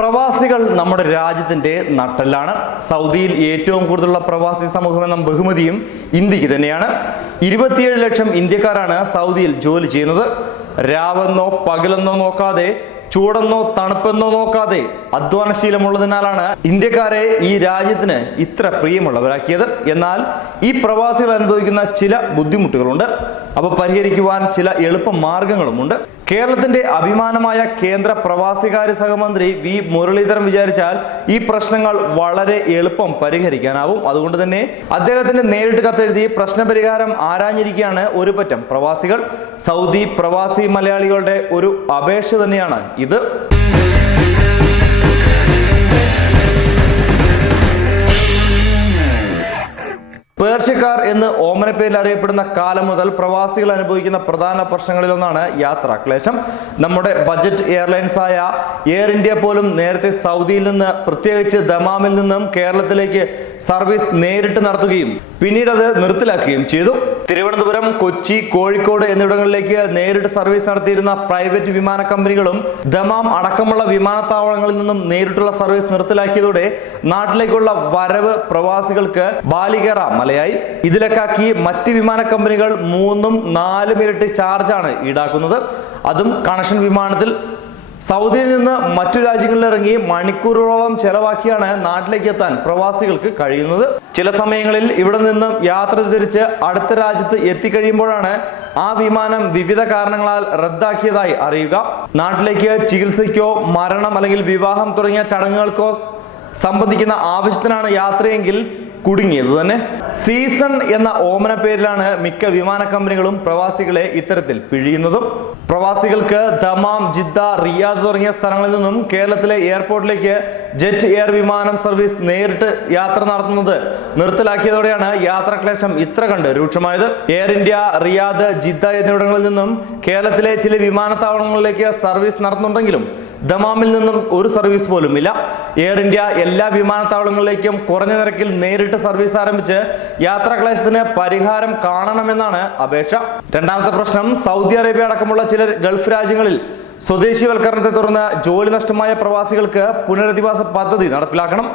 പ്രവാസികൾ നമ്മുടെ രാജ്യത്തിന്റെ നട്ടെല്ലാണ്. സൗദിയിൽ ഏറ്റവും കൂടുതലുള്ള പ്രവാസി സമൂഹം എന്ന ബഹുമതിയും ഇന്ത്യക്ക് തന്നെയാണ്. 27 ലക്ഷം ഇന്ത്യക്കാരാണ് സൗദിയിൽ ജോലി ചെയ്യുന്നത്. രാവെന്നോ പകലെന്നോ നോക്കാതെ, ചൂടെന്നോ തണുപ്പെന്നോ നോക്കാതെ അധ്വാനശീലമുള്ളതിനാലാണ് ഇന്ത്യക്കാരെ ഈ രാജ്യത്തിന് ഇത്ര പ്രിയമുള്ളവരാക്കിയത്. എന്നാൽ ഈ പ്രവാസികൾ അനുഭവിക്കുന്ന ചില ബുദ്ധിമുട്ടുകളുണ്ട്. അവ പരിഹരിക്കുവാൻ ചില എളുപ്പ മാർഗങ്ങളുമുണ്ട്. കേരളത്തിന്റെ അഭിമാനമായ കേന്ദ്ര പ്രവാസികാര്യ സഹമന്ത്രി വി മുരളീധരൻ വിചാരിച്ചാൽ ഈ പ്രശ്നങ്ങൾ വളരെ എളുപ്പം പരിഹരിക്കാനാവും. അതുകൊണ്ട് തന്നെ അദ്ദേഹത്തിന് നേരിട്ട് കത്തെഴുതി പ്രശ്നപരിഹാരം ആരാഞ്ഞിരിക്കുകയാണ് ഒരു പറ്റം പ്രവാസികൾ. സൗദി പ്രവാസി മലയാളികളുടെ ഒരു അപേക്ഷ തന്നെയാണ് ഇത്. പേർഷ്യക്കാർ എന്ന് ഓമനപ്പേരിൽ അറിയപ്പെടുന്ന കാലം മുതൽ പ്രവാസികൾ അനുഭവിക്കുന്ന പ്രധാന പ്രശ്നങ്ങളിലൊന്നാണ് യാത്രാക്ലേശം. നമ്മുടെ ബജറ്റ് എയർലൈൻസ് ആയ എയർ ഇന്ത്യ പോലും നേരത്തെ സൗദിയിൽ നിന്ന്, പ്രത്യേകിച്ച് ദമാമിൽ നിന്നും കേരളത്തിലേക്ക് സർവീസ് നേരിട്ട് നടത്തുകയും പിന്നീട് അത് നിർത്തലാക്കുകയും ചെയ്തു. തിരുവനന്തപുരം, കൊച്ചി, കോഴിക്കോട് എന്നിവിടങ്ങളിലേക്ക് നേരിട്ട് സർവീസ് നടത്തിയിരുന്ന പ്രൈവറ്റ് വിമാന കമ്പനികളും ദമാം അടക്കമുള്ള വിമാനത്താവളങ്ങളിൽ നിന്നും നേരിട്ടുള്ള സർവീസ് നിർത്തലാക്കിയതോടെ നാട്ടിലേക്കുള്ള വരവ് പ്രവാസികൾക്ക് ബാലികേറ മലയായി. ഇതിലേക്കാക്കി മറ്റ് വിമാന കമ്പനികൾ 3-4 ഇരട്ടി ചാർജാണ് ഈടാക്കുന്നത്. അതും കണക്ഷൻ വിമാനത്തിൽ സൗദിയിൽ നിന്ന് മറ്റു രാജ്യങ്ങളിൽ ഇറങ്ങി മണിക്കൂറുകളോളം ചെലവാക്കിയാണ് നാട്ടിലേക്ക് എത്താൻ പ്രവാസികൾക്ക് കഴിയുന്നത്. ചില സമയങ്ങളിൽ ഇവിടെ നിന്നും യാത്ര തിരിച്ച് അടുത്ത രാജ്യത്ത് എത്തിക്കഴിയുമ്പോഴാണ് ആ വിമാനം വിവിധ കാരണങ്ങളാൽ റദ്ദാക്കിയതായി അറിയുക. നാട്ടിലേക്ക് ചികിത്സയ്ക്കോ മരണം അല്ലെങ്കിൽ വിവാഹം തുടങ്ങിയ ചടങ്ങുകൾക്കോ സംബന്ധിക്കുന്ന ആവശ്യത്തിനാണ് യാത്രയെങ്കിൽ കുടുങ്ങിയത് തന്നെ. സീസൺ എന്ന ഓമന പേരിലാണ് മിക്ക വിമാന കമ്പനികളും പ്രവാസികളെ ഇത്തരത്തിൽ പിഴിയുന്നതും. പ്രവാസികൾക്ക് ദമാം, ജിദ്ദ, റിയാദ് തുടങ്ങിയ സ്ഥലങ്ങളിൽ നിന്നും കേരളത്തിലെ എയർപോർട്ടിലേക്ക് ജെറ്റ് എയർ വിമാനം സർവീസ് നേരിട്ട് യാത്ര നടത്തുന്നത് നിർത്തലാക്കിയതോടെയാണ് യാത്രാക്ലേശം ഇത്ര കണ്ട് രൂക്ഷമായത്. എയർ ഇന്ത്യ റിയാദ്, ജിദ്ദ എന്നിവിടങ്ങളിൽ നിന്നും കേരളത്തിലെ ചില വിമാനത്താവളങ്ങളിലേക്ക് സർവീസ് നടത്തുന്നുണ്ടെങ്കിലും ദമാമിൽ നിന്നും ഒരു സർവീസ് പോലും ഇല്ല. എയർ ഇന്ത്യ എല്ലാ വിമാനത്താവളങ്ങളിലേക്കും കുറഞ്ഞ നിരക്കിൽ നേരിട്ട് സർവീസ് ആരംഭിച്ച് യാത്രാക്ലേശത്തിന് പരിഹാരം കാണണമെന്നാണ് അപേക്ഷ. രണ്ടാമത്തെ പ്രശ്നം, സൗദി അറേബ്യ അടക്കമുള്ള ചില ഗൾഫ് രാജ്യങ്ങളിൽ സ്വദേശിവൽക്കരണത്തെ തുടർന്ന് ജോലി നഷ്ടമായ പ്രവാസികൾക്ക് പുനരധിവാസ പദ്ധതി നടപ്പിലാക്കണം.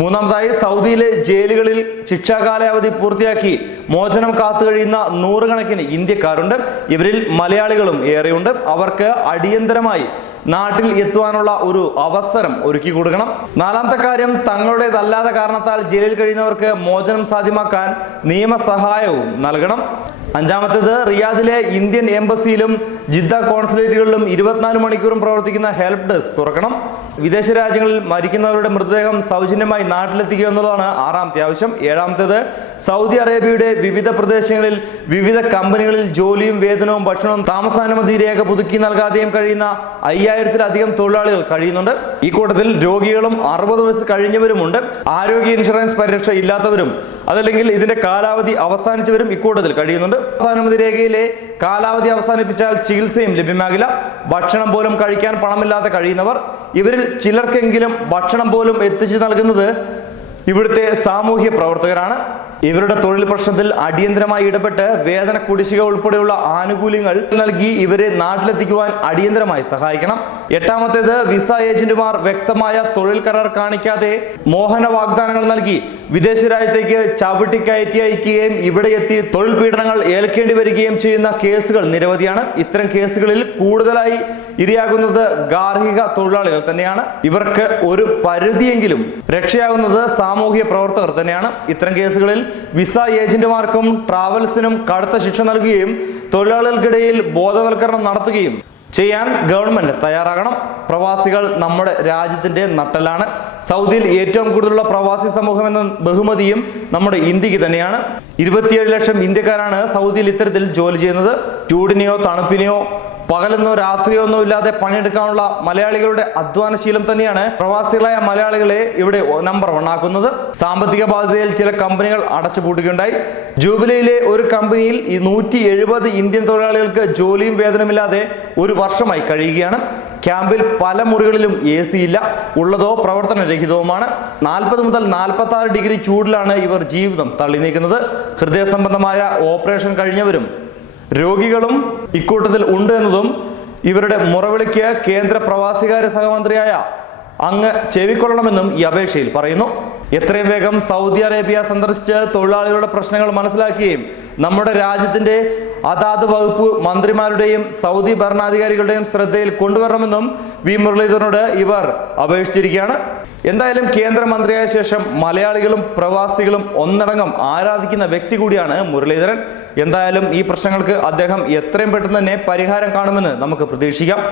മൂന്നാമതായി, സൗദിയിലെ ജയിലുകളിൽ ശിക്ഷാ കാലാവധി പൂർത്തിയാക്കി മോചനം കാത്തുകഴിയുന്ന 100 കണക്കിന് ഇന്ത്യക്കാരുണ്ട്. ഇവരിൽ മലയാളികളും ഏറെയുണ്ട്. അവർക്ക് അടിയന്തരമായി നാട്ടിൽ എത്തുവാനുള്ള ഒരു അവസരം ഒരുക്കി കൊടുക്കണം. നാലാമത്തെ കാര്യം, തങ്ങളുടേതല്ലാത്ത കാരണത്താൽ ജയിലിൽ കഴിയുന്നവർക്ക് മോചനം സാധ്യമാക്കാൻ നിയമസഹായവും നൽകണം. അഞ്ചാമത്തേത്, റിയാദിലെ ഇന്ത്യൻ എംബസിയിലും ജിദ്ദ കോൺസുലേറ്റുകളിലും 24 മണിക്കൂറും പ്രവർത്തിക്കുന്ന ഹെൽപ്പ് ഡെസ്ക് തുറക്കണം. വിദേശ രാജ്യങ്ങളിൽ മരിക്കുന്നവരുടെ മൃതദേഹം സൗജന്യമായി നാട്ടിലെത്തിക്കുക എന്നുള്ളതാണ് ആറാമത്തെ ആവശ്യം. ഏഴാമത്തേത്, സൗദി അറേബ്യയുടെ വിവിധ പ്രദേശങ്ങളിൽ വിവിധ കമ്പനികളിൽ ജോലിയും വേതനവും ഭക്ഷണവും താമസാനുമതി രേഖ പുതുക്കി നൽകാതെയും കഴിയുന്ന 5000-ത്തിലധികം തൊഴിലാളികൾ കഴിയുന്നുണ്ട്. ഈ കൂട്ടത്തിൽ രോഗികളും 60 വയസ്സ് കഴിഞ്ഞവരുമുണ്ട്. ആരോഗ്യ ഇൻഷുറൻസ് പരിരക്ഷ ഇല്ലാത്തവരും അതല്ലെങ്കിൽ ഇതിന്റെ കാലാവധി അവസാനിച്ചവരും ഇക്കൂട്ടത്തിൽ കഴിയുന്നുണ്ട്. അവസാനുമതി രേഖയിലെ കാലാവധി അവസാനിപ്പിച്ചാൽ ചികിത്സയും ലഭ്യമാകില്ല. ഭക്ഷണം പോലും കഴിക്കാൻ പണമില്ലാതെ കഴിയുന്നവർ, ഇവരിൽ ചിലർക്കെങ്കിലും ഭക്ഷണം പോലും എത്തിച്ചു നൽകുന്നത് ഇവിടുത്തെ സാമൂഹ്യ പ്രവർത്തകരാണ്. ഇവരുടെ തൊഴിൽ പ്രശ്നത്തിൽ അടിയന്തരമായി ഇടപെട്ട് വേതന കുടിശ്ശിക ഉൾപ്പെടെയുള്ള ആനുകൂല്യങ്ങൾ നൽകി ഇവരെ നാട്ടിലെത്തിക്കുവാൻ അടിയന്തരമായി സഹായിക്കണം. എട്ടാമത്തേത്, വിസ ഏജന്റുമാർ വ്യക്തമായ തൊഴിൽ കരാർ കാണിക്കാതെ മോഹന വാഗ്ദാനങ്ങൾ നൽകി വിദേശ രാജ്യത്തേക്ക് ചവിട്ടിക്കയറ്റി അയക്കുകയും ഇവിടെ എത്തി തൊഴിൽ പീഡനങ്ങൾ ഏൽക്കേണ്ടി വരികയും ചെയ്യുന്ന കേസുകൾ നിരവധിയാണ്. ഇത്തരം കേസുകളിൽ കൂടുതലായി ഇരയാകുന്നത് ഗാർഹിക തൊഴിലാളികൾ തന്നെയാണ്. ഇവർക്ക് ഒരു പരിധിയെങ്കിലും രക്ഷയാകുന്നത് സാമൂഹ്യ പ്രവർത്തകർ തന്നെയാണ്. ഇത്തരം കേസുകളിൽ വിസ ഏജന്റുമാർക്കും ട്രാവൽസിനും കടുത്ത ശിക്ഷ നൽകുകയും തൊഴിലാളികൾക്കിടയിൽ ബോധവൽക്കരണം നടത്തുകയും ചെയ്യാൻ ഗവൺമെന്റ് തയ്യാറാകണം. പ്രവാസികൾ നമ്മുടെ രാജ്യത്തിന്റെ നട്ടെല്ലാണ്. സൗദിയിൽ ഏറ്റവും കൂടുതലുള്ള പ്രവാസി സമൂഹം എന്ന ബഹുമതിയും നമ്മുടെ ഇന്ത്യക്ക് തന്നെയാണ്. 27 ലക്ഷം ഇന്ത്യക്കാരാണ് സൗദിയിൽ ഇത്തരത്തിൽ ജോലി ചെയ്യുന്നത്. ചൂടിനെയോ തണുപ്പിനെയോ പകലെന്നോ രാത്രിയോ ഒന്നും ഇല്ലാതെ പണിയെടുക്കാനുള്ള മലയാളികളുടെ അധ്വാനശീലം തന്നെയാണ് പ്രവാസികളായ മലയാളികളെ ഇവിടെ നമ്പർ 1 ആക്കുന്നത്. സാമ്പത്തിക ബാധ്യതയിൽ ചില കമ്പനികൾ അടച്ചുപൂട്ടുകയുണ്ടായി. ജൂബിലിയിലെ ഒരു കമ്പനിയിൽ 170 ഇന്ത്യൻ തൊഴിലാളികൾക്ക് ജോലിയും വേതനമില്ലാതെ ഒരു വർഷമായി കഴിയുകയാണ്. ക്യാമ്പിൽ പല മുറികളിലും AC ഇല്ല, ഉള്ളതോ പ്രവർത്തനരഹിതവുമാണ്. 40 മുതൽ 46 ഡിഗ്രി ചൂടിലാണ് ഇവർ ജീവിതം തള്ളി നീക്കുന്നത്. ഹൃദയ സംബന്ധമായ ഓപ്പറേഷൻ കഴിഞ്ഞവരും രോഗികളും ഇക്കൂട്ടത്തിൽ ഉണ്ട് എന്നതും ഇവരുടെ മുറവിളിക്ക് കേന്ദ്ര പ്രവാസികാര്യ സഹമന്ത്രിയായ അങ്ങ് ചെവിക്കൊള്ളണമെന്നും ഈ അപേക്ഷയിൽ പറയുന്നു. എത്രയും വേഗം സൗദി അറേബ്യ സന്ദർശിച്ച് തൊഴിലാളികളുടെ പ്രശ്നങ്ങൾ മനസ്സിലാക്കുകയും നമ്മുടെ രാജ്യത്തിന്റെ അതാത് വകുപ്പ് മന്ത്രിമാരുടെയും സൗദി ഭരണാധികാരികളുടെയും ശ്രദ്ധയിൽ കൊണ്ടുവരണമെന്നും വി മുരളീധരനോട് ഇവർ അപേക്ഷിച്ചിരിക്കുകയാണ്. എന്തായാലും കേന്ദ്രമന്ത്രിയായ ശേഷം മലയാളികളും പ്രവാസികളും ഒന്നടങ്കം ആരാധിക്കുന്ന വ്യക്തി കൂടിയാണ് മുരളീധരൻ. എന്തായാലും ഈ പ്രശ്നങ്ങൾക്ക് അദ്ദേഹം എത്രയും പെട്ടെന്ന് തന്നെ പരിഹാരം കാണുമെന്ന് നമുക്ക് പ്രതീക്ഷിക്കാം.